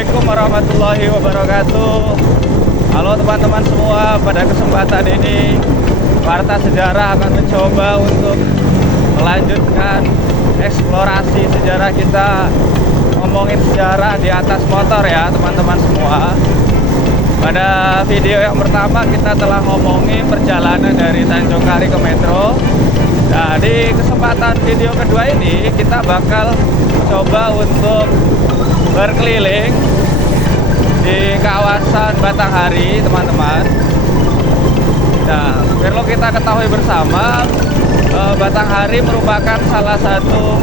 Assalamualaikum warahmatullahi wabarakatuh. Halo teman-teman semua, pada kesempatan ini Warta Sejarah akan mencoba untuk melanjutkan eksplorasi sejarah kita, ngomongin sejarah di atas motor ya teman-teman semua. Pada video yang pertama kita telah ngomongin perjalanan dari Tanjung Kari ke Metro. Nah, di kesempatan video kedua ini kita bakal coba untuk berkeliling di kawasan Batanghari teman-teman. Nah, perlu kita ketahui bersama, Batanghari merupakan salah satu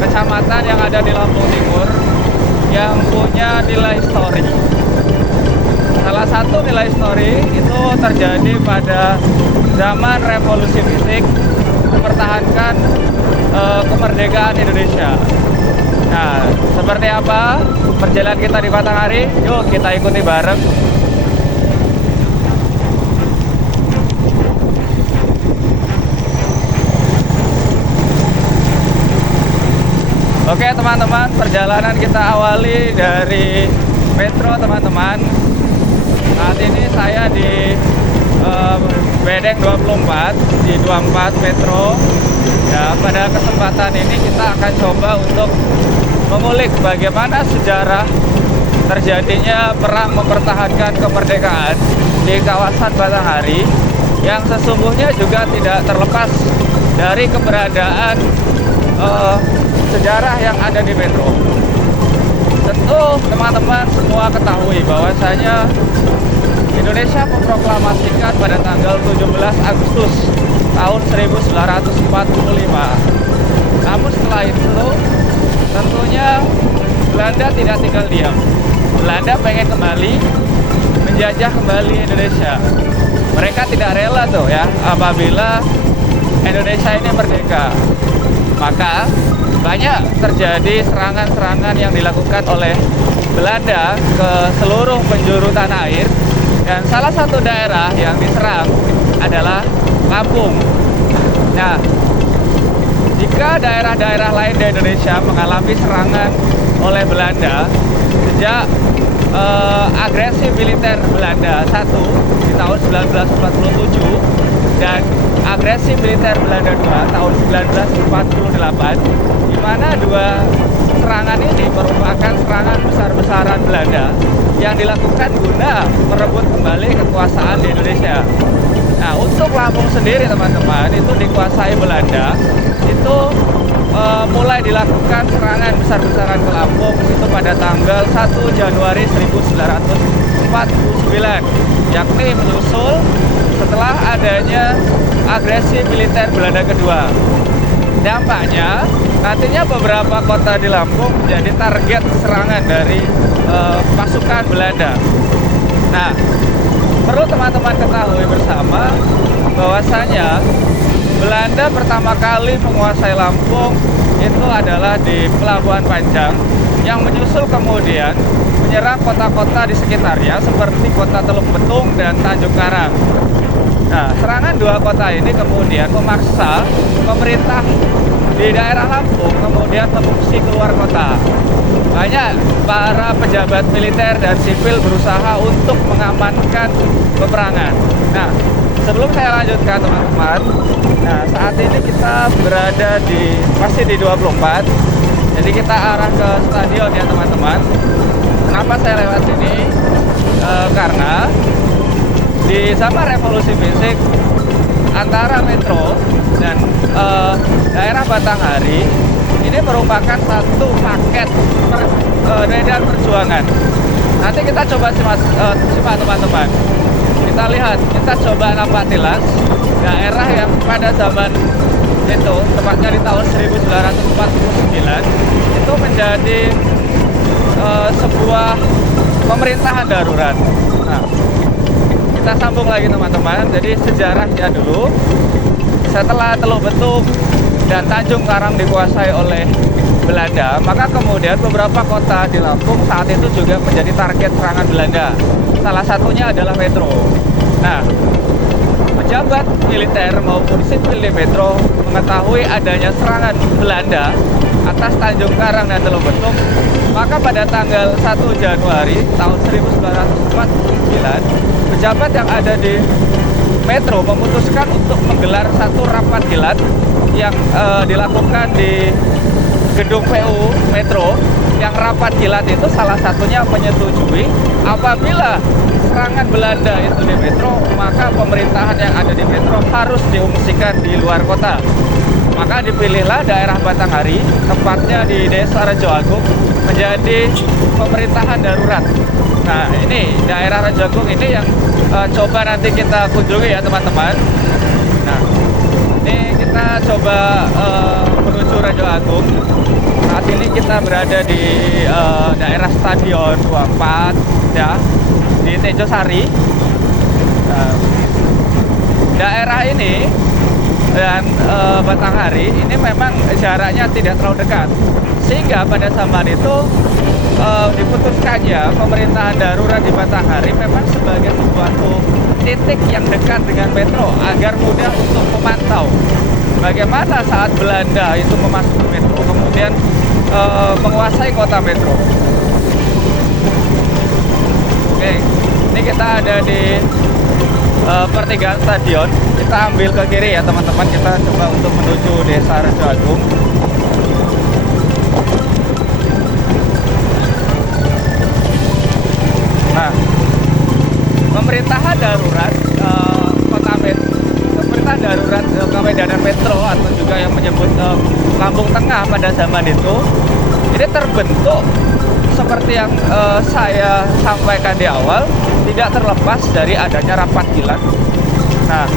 kecamatan yang ada di Lampung Timur yang punya nilai histori. Salah satu nilai histori itu terjadi pada zaman revolusi fisik, mempertahankan kemerdekaan Indonesia. Nah, seperti apa perjalanan kita di Batanghari? Yuk kita ikuti bareng. Oke teman-teman, perjalanan kita awali dari Metro teman-teman. Saat ini saya di Bedeng 24 di 24 Metro. Ya, pada kesempatan ini kita akan coba untuk mengulik bagaimana sejarah terjadinya perang mempertahankan kemerdekaan di kawasan Batanghari yang sesungguhnya juga tidak terlepas dari keberadaan sejarah yang ada di Metro. Tentu teman-teman semua ketahui bahwasanya Indonesia memproklamasikan pada tanggal 17 Agustus tahun 1945. Namun setelah itu tentunya Belanda tidak tinggal diam. Belanda pengen kembali menjajah kembali Indonesia. Mereka tidak rela tuh ya apabila Indonesia ini merdeka. Maka banyak terjadi serangan-serangan yang dilakukan oleh Belanda ke seluruh penjuru tanah air. Dan salah satu daerah yang diserang adalah Lampung. Nah, jika daerah-daerah lain di Indonesia mengalami serangan oleh Belanda sejak agresi militer Belanda satu di tahun 1947 dan agresi militer Belanda 2 tahun 1948, di mana dua serangan ini merupakan serangan besar-besaran Belanda yang dilakukan guna merebut kembali kekuasaan di Indonesia. Nah, untuk Lampung sendiri teman-teman itu dikuasai Belanda, itu mulai dilakukan serangan besar-besaran ke Lampung itu pada tanggal 1 Januari 1949, yakni menyusul setelah adanya agresi militer Belanda kedua. Dampaknya nantinya beberapa kota di Lampung menjadi target serangan dari pasukan Belanda. Nah, perlu teman-teman ketahui bersama bahwasanya Belanda pertama kali menguasai Lampung itu adalah di Pelabuhan Panjang, yang menyusul kemudian menyerang kota-kota di sekitarnya seperti kota Teluk Betung dan Tanjung Karang. Nah, serangan dua kota ini kemudian memaksa pemerintah di daerah Lampung kemudian mengungsi keluar kota. Banyak para pejabat militer dan sipil berusaha untuk mengamankan peperangan. Nah, sebelum saya lanjutkan teman-teman, nah saat ini kita berada masih di 24. Jadi kita arah ke stadion ya teman-teman. Kenapa saya lewat sini? Karena di zaman revolusi fisik antara Metro dan daerah Batanghari ini merupakan satu paket medan perjuangan. Nanti kita coba simak teman-teman. Kita lihat, kita coba nampak tilas daerah yang pada zaman itu, tepatnya di tahun 1949 itu menjadi sebuah pemerintahan darurat. Nah, kita sambung lagi teman-teman. Jadi sejarahnya dulu, setelah Teluk Betung dan Tanjung Karang dikuasai oleh Belanda, maka kemudian beberapa kota di Lampung saat itu juga menjadi target serangan Belanda. Salah satunya adalah Metro. Nah, pejabat militer maupun sipil di Metro mengetahui adanya serangan Belanda atas Tanjung Karang dan Teluk Betung, Maka pada tanggal 1 Januari tahun 1949, pejabat yang ada di Metro memutuskan untuk menggelar satu rapat kilat yang dilakukan di gedung PU Metro. Yang rapat kilat itu salah satunya menyetujui apabila serangan Belanda itu di Metro, maka pemerintahan yang ada di Metro harus diungsikan di luar kota. Maka dipilihlah daerah Batanghari, tepatnya di Desa Rejo Agung, menjadi pemerintahan darurat. Nah, ini daerah Rejo Agung ini yang coba nanti kita kunjungi ya teman-teman. Nah, ini kita coba menuju Rejo Agung. Saat ini kita berada di daerah Stadion 24 ya, di Tejosari. Daerah ini dan Batanghari ini memang jaraknya tidak terlalu dekat, sehingga pada zaman itu diputuskannya pemerintahan darurat di Batanghari memang sebagai suatu titik yang dekat dengan Metro agar mudah untuk memantau bagaimana saat Belanda itu memasuki Metro, kemudian menguasai kota Metro. Oke, ini kita ada di pertigaan stadion. Kita ambil ke kiri ya teman-teman, kita coba untuk menuju Desa Rejo Agung. Nah, pemerintahan darurat pemerintahan darurat Medan Metro, atau juga yang menyebut Lampung Tengah pada zaman itu, ini terbentuk seperti yang saya sampaikan di awal, tidak terlepas dari adanya rapat kilat. Nah,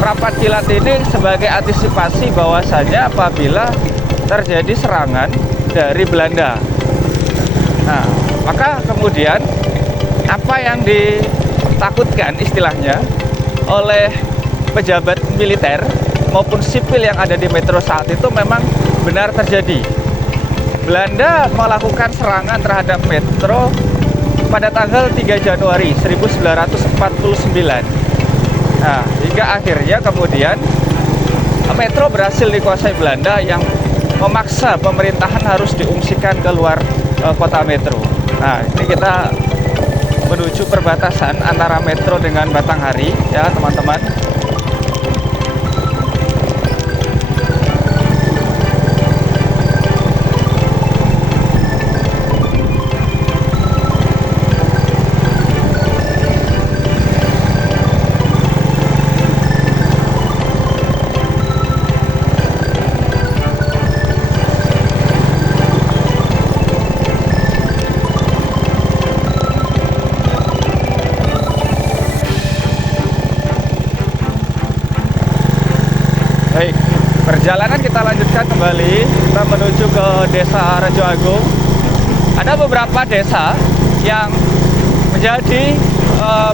rapat kilat ini sebagai antisipasi bahwasanya apabila terjadi serangan dari Belanda. Nah, maka kemudian apa yang ditakutkan istilahnya oleh pejabat militer maupun sipil yang ada di Metro saat itu memang benar terjadi. Belanda melakukan serangan terhadap Metro pada tanggal 3 Januari 1949. Nah, hingga akhirnya kemudian Metro berhasil dikuasai Belanda yang memaksa pemerintahan harus diungsikan ke luar kota Metro. Nah, ini kita menuju perbatasan antara Metro dengan Batanghari ya teman-teman. Baik, perjalanan kita lanjutkan kembali. Kita menuju ke Desa Rejo Agung. Ada beberapa desa yang menjadi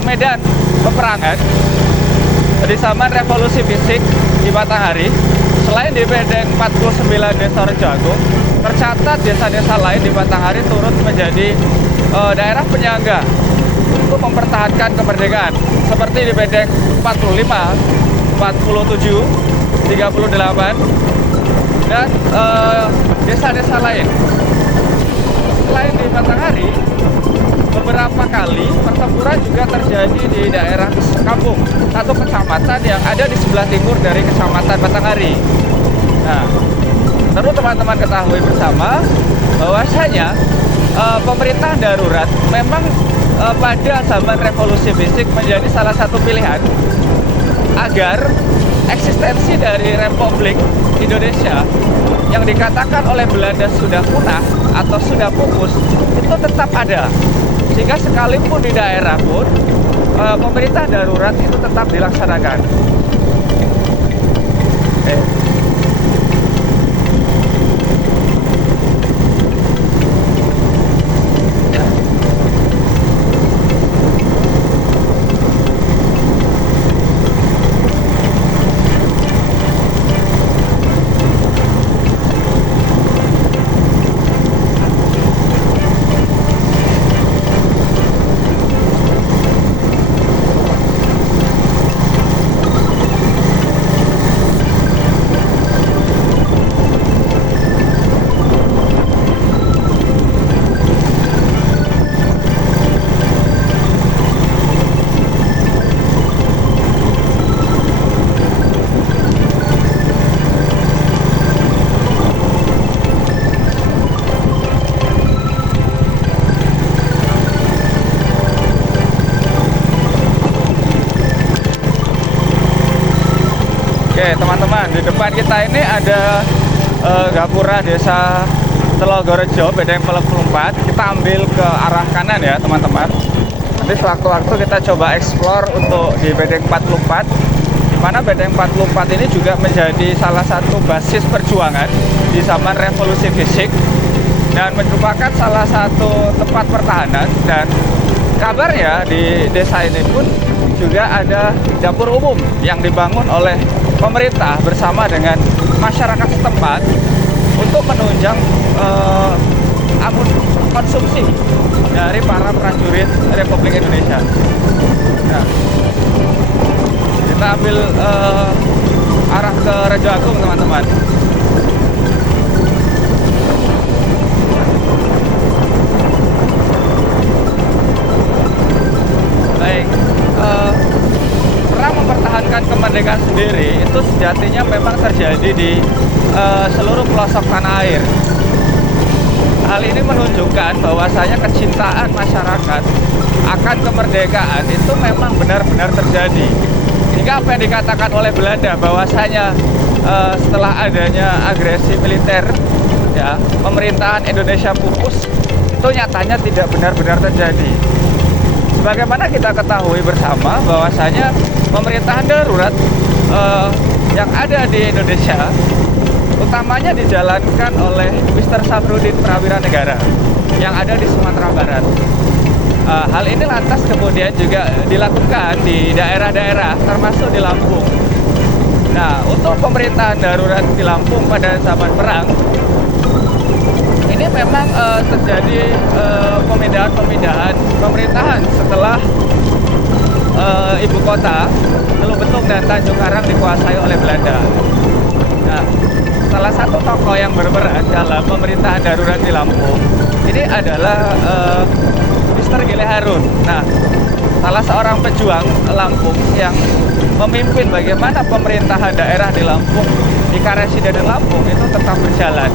medan peperangan di zaman revolusi fisik di Batanghari. Selain di PD 49 Desa Rejo Agung, tercatat desa-desa lain di Batanghari turut menjadi daerah penyangga untuk mempertahankan kemerdekaan, seperti di PD 45, 47, 38 dan desa-desa lain. Selain di Batanghari, beberapa kali pertempuran juga terjadi di daerah Kampung, satu kecamatan yang ada di sebelah timur dari kecamatan Batanghari. Nah, perlu teman-teman ketahui bersama bahwasanya pemerintahan darurat memang pada zaman revolusi fisik menjadi salah satu pilihan agar eksistensi dari Republik Indonesia yang dikatakan oleh Belanda sudah punah atau sudah pupus itu tetap ada, sehingga sekalipun di daerah pun pemerintah darurat itu tetap dilaksanakan. Oke teman-teman, di depan kita ini ada gapura desa Telogorejo Bedeng 44. Kita ambil ke arah kanan ya teman-teman. Nanti sewaktu-waktu kita coba explore untuk di Bedeng 44, di mana Bedeng 44 ini juga menjadi salah satu basis perjuangan di zaman revolusi fisik dan merupakan salah satu tempat pertahanan. Dan kabarnya di desa ini pun juga ada dapur umum yang dibangun oleh pemerintah bersama dengan masyarakat setempat untuk menunjang konsumsi dari para prajurit Republik Indonesia. Nah, kita ambil arah ke Raja Agung teman-teman. Baik, perang mempertahankan kemerdekaan sendiri itu sejatinya memang terjadi di seluruh pelosok tanah air. Hal ini menunjukkan bahwasanya kecintaan masyarakat akan kemerdekaan itu memang benar-benar terjadi. Hingga apa yang dikatakan oleh Belanda bahwasanya setelah adanya agresi militer, ya, pemerintahan Indonesia pupus, itu nyatanya tidak benar-benar terjadi. Bagaimana kita ketahui bersama bahwasanya pemerintahan darurat yang ada di Indonesia utamanya dijalankan oleh Mr. Safrudin Prawira Negara yang ada di Sumatera Barat. Hal ini lantas kemudian juga dilakukan di daerah-daerah termasuk di Lampung. Nah, untuk pemerintahan darurat di Lampung pada zaman perang ini memang terjadi pemindahan pemerintahan setelah ibu kota Teluk Betung dan Tanjung Karang dikuasai oleh Belanda. Nah, salah satu tokoh yang berperan dalam pemerintahan darurat di Lampung ini adalah Mr. Gile Harun. Nah, salah seorang pejuang Lampung yang memimpin bagaimana pemerintahan daerah di Lampung, di Karesiden Lampung itu tetap berjalan.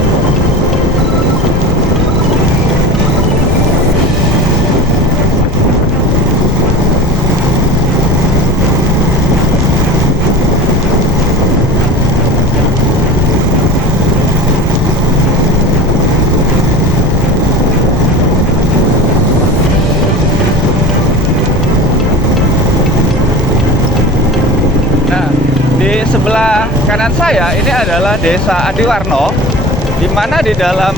Di sebelah kanan saya ini adalah Desa Adiwarno, di mana di dalam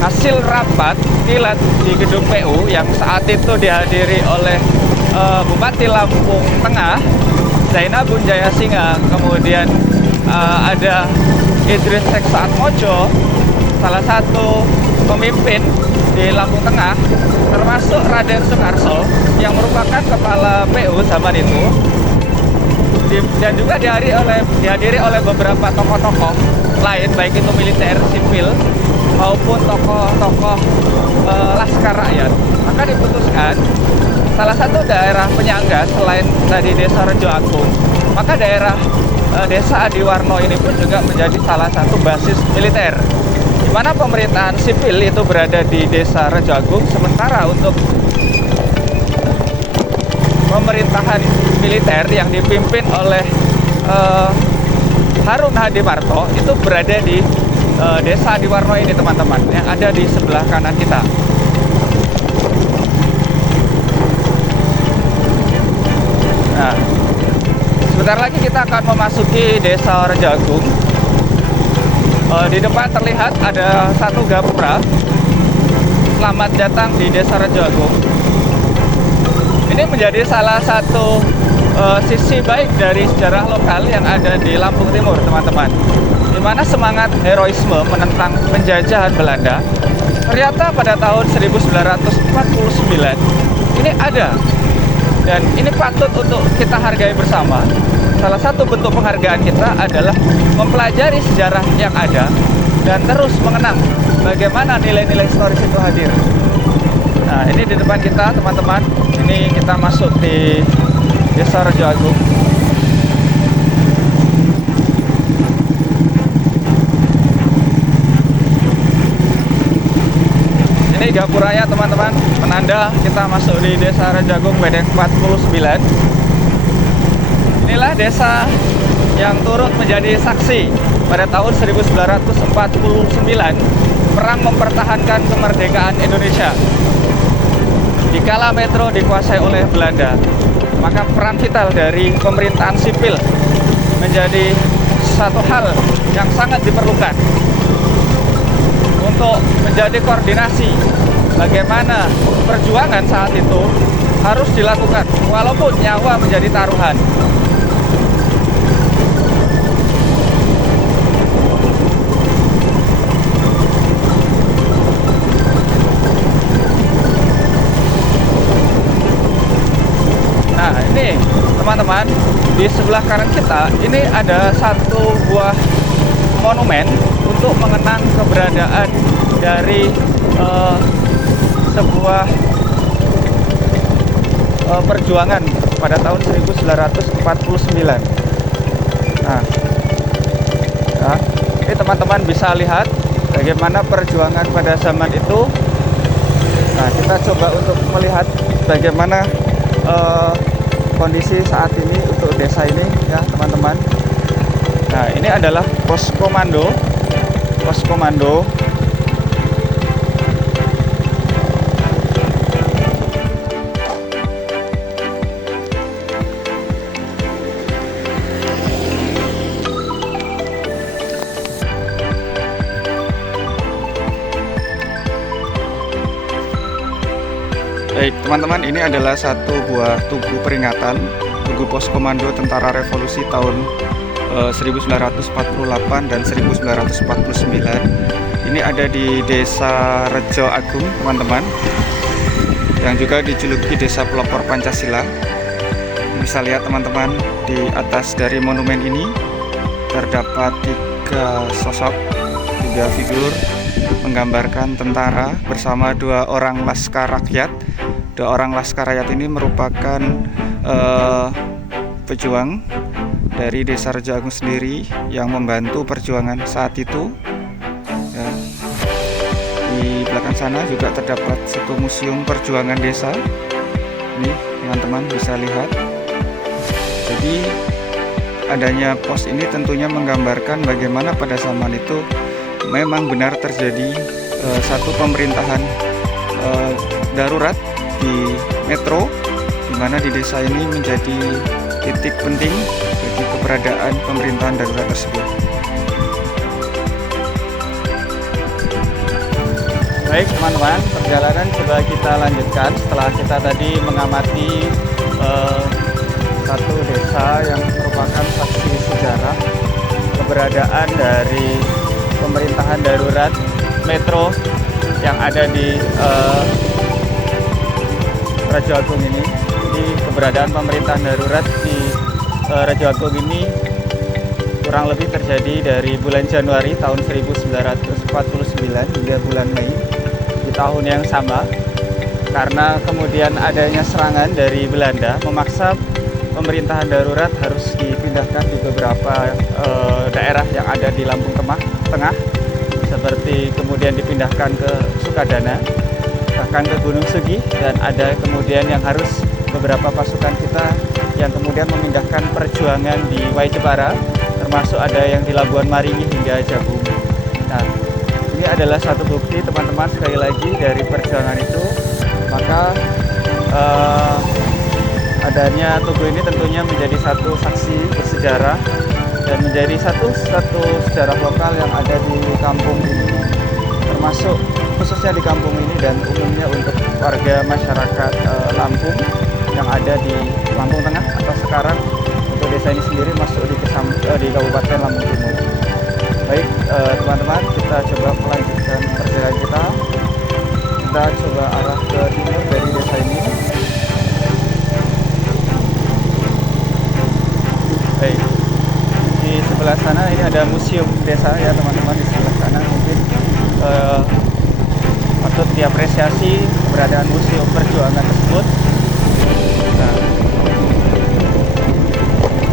hasil rapat kilat di gedung PU yang saat itu dihadiri oleh Bupati Lampung Tengah Zainabun Jayasinga, kemudian ada Idris Seksaatmojo, salah satu pemimpin di Lampung Tengah, termasuk Raden Soekarso yang merupakan kepala PU zaman itu. Dan juga dihadiri oleh beberapa tokoh-tokoh lain, baik itu militer, sipil, maupun tokoh-tokoh laskar rakyat. Maka diputuskan salah satu daerah penyangga selain tadi Desa Rejo Agung, maka daerah Desa Adiwarno ini pun juga menjadi salah satu basis militer, di mana pemerintahan sipil itu berada di Desa Rejo Agung, sementara untuk pemerintahan militer yang dipimpin oleh Harun Hadimarto itu berada di Desa Adiwarno ini teman-teman, yang ada di sebelah kanan kita. Nah, sebentar lagi kita akan memasuki Desa Rejo Agung. Di depan terlihat ada satu gapura selamat datang di Desa Rejo Agung. Ini menjadi salah satu sisi baik dari sejarah lokal yang ada di Lampung Timur, teman-teman. Di mana semangat heroisme menentang penjajahan Belanda ternyata pada tahun 1949 ini ada. Dan ini patut untuk kita hargai bersama. Salah satu bentuk penghargaan kita adalah mempelajari sejarah yang ada dan terus mengenang bagaimana nilai-nilai historis itu hadir. Nah, ini di depan kita, teman-teman. Ini kita masuk di Desa Rejo Agung. Ini gapuranya, teman-teman, penanda kita masuk di Desa Rejo Agung Bedeng 49. Inilah Desa yang turut menjadi saksi pada tahun 1949 perang mempertahankan kemerdekaan Indonesia. Dikala metro dikuasai oleh Belanda, maka peran vital dari pemerintahan sipil menjadi satu hal yang sangat diperlukan untuk menjadi koordinasi bagaimana perjuangan saat itu harus dilakukan walaupun nyawa menjadi taruhan. Nah, ini teman-teman, di sebelah kanan kita ini ada satu buah monumen untuk mengenang keberadaan dari sebuah perjuangan pada tahun 1949. Nah, ini teman-teman bisa lihat bagaimana perjuangan pada zaman itu. Nah, kita coba untuk melihat bagaimana kondisi saat ini untuk desa ini ya teman-teman. Nah, ini adalah pos komando. Baik teman-teman, ini adalah satu buah tugu peringatan, tugu pos komando Tentara Revolusi tahun 1948 dan 1949. Ini ada di Desa Rejo Agung teman-teman, yang juga dijuluki Desa Pelopor Pancasila. Bisa lihat teman-teman, di atas dari monumen ini terdapat 3 sosok, 3 figur menggambarkan tentara bersama 2 orang laskar rakyat. 2 orang laskar rakyat ini merupakan pejuang dari Desa Rejo Agung sendiri yang membantu perjuangan saat itu ya. Di belakang sana juga terdapat satu museum perjuangan desa. Ini teman-teman bisa lihat. Jadi adanya pos ini tentunya menggambarkan bagaimana pada zaman itu memang benar terjadi satu pemerintahan darurat di metro, di mana di desa ini menjadi titik penting bagi keberadaan pemerintahan darurat tersebut. Baik teman-teman, perjalanan coba kita lanjutkan setelah kita tadi mengamati satu desa yang merupakan saksi sejarah keberadaan dari pemerintahan darurat metro yang ada di Rejo Agung ini. Jadi keberadaan pemerintahan darurat di Rejo Agung ini kurang lebih terjadi dari bulan Januari tahun 1949 hingga bulan Mei di tahun yang sama, karena kemudian adanya serangan dari Belanda memaksa pemerintahan darurat harus dipindahkan di beberapa daerah yang ada di Lampung Tengah, seperti kemudian dipindahkan ke Sukadana, bahkan ke Gunung Segi, dan ada kemudian yang harus beberapa pasukan kita yang kemudian memindahkan perjuangan di Wai Jepara, termasuk ada yang di Labuan Maringi hingga Jabung. Nah, ini adalah satu bukti teman-teman sekali lagi dari perjuangan itu. Maka adanya tugu ini tentunya menjadi satu saksi bersejarah dan menjadi satu sejarah lokal yang ada di kampung ini, termasuk khususnya di kampung ini dan umumnya untuk warga masyarakat Lampung yang ada di Lampung Tengah, atau sekarang untuk desa ini sendiri masuk di Kabupaten Lampung Timur. Baik teman-teman, kita coba melanjutkan perjalanan kita. Kita coba arah ke timur dari desa ini. Baik, di sebelah sana ini ada museum desa ya teman-teman. Di sebelah sana mungkin patut diapresiasi keberadaan museum perjuangan tersebut. Nah,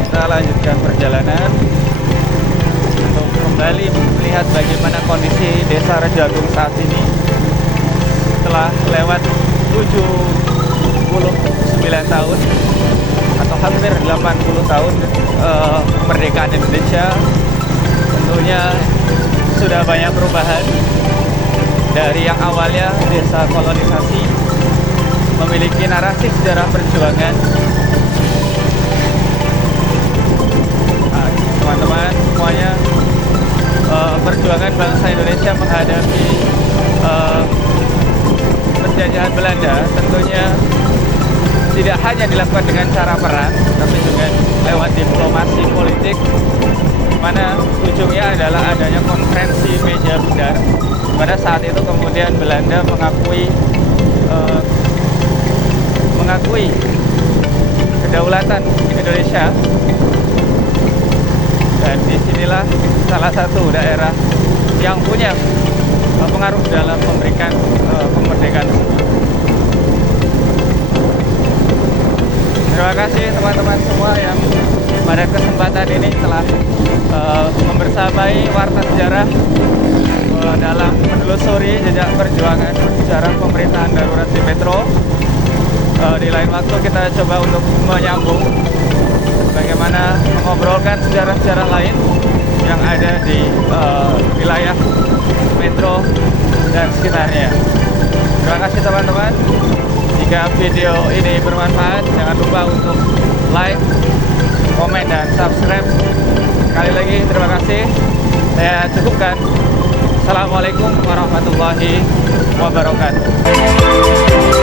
kita lanjutkan perjalanan untuk kembali melihat bagaimana kondisi desa Rejo Agung saat ini setelah lewat 79 tahun atau atau hampir 80 tahun kemerdekaan Indonesia, tentunya sudah banyak perubahan. Dari yang awalnya desa kolonisasi memiliki narasi sejarah perjuangan. Nah, teman-teman semuanya, perjuangan bangsa Indonesia menghadapi penjajahan Belanda tentunya tidak hanya dilakukan dengan cara perang, tapi juga lewat diplomasi politik, mana ujungnya adalah adanya konferensi meja bundar. Pada saat itu kemudian Belanda mengakui kedaulatan Indonesia, dan disinilah salah satu daerah yang punya pengaruh dalam memberikan kemerdekaan. Terima kasih teman-teman semua yang pada kesempatan ini telah membersamai Warta Sejarah dalam menelusuri jejak perjuangan sejarah pemerintahan darurat di Metro. Di lain waktu kita coba untuk menyambung bagaimana mengobrolkan sejarah-sejarah lain yang ada di wilayah Metro dan sekitarnya. Terima kasih teman-teman. Jika video ini bermanfaat, jangan lupa untuk like, komen, dan subscribe. Sekali lagi terima kasih. Saya cukupkan. Assalamualaikum warahmatullahi wabarakatuh.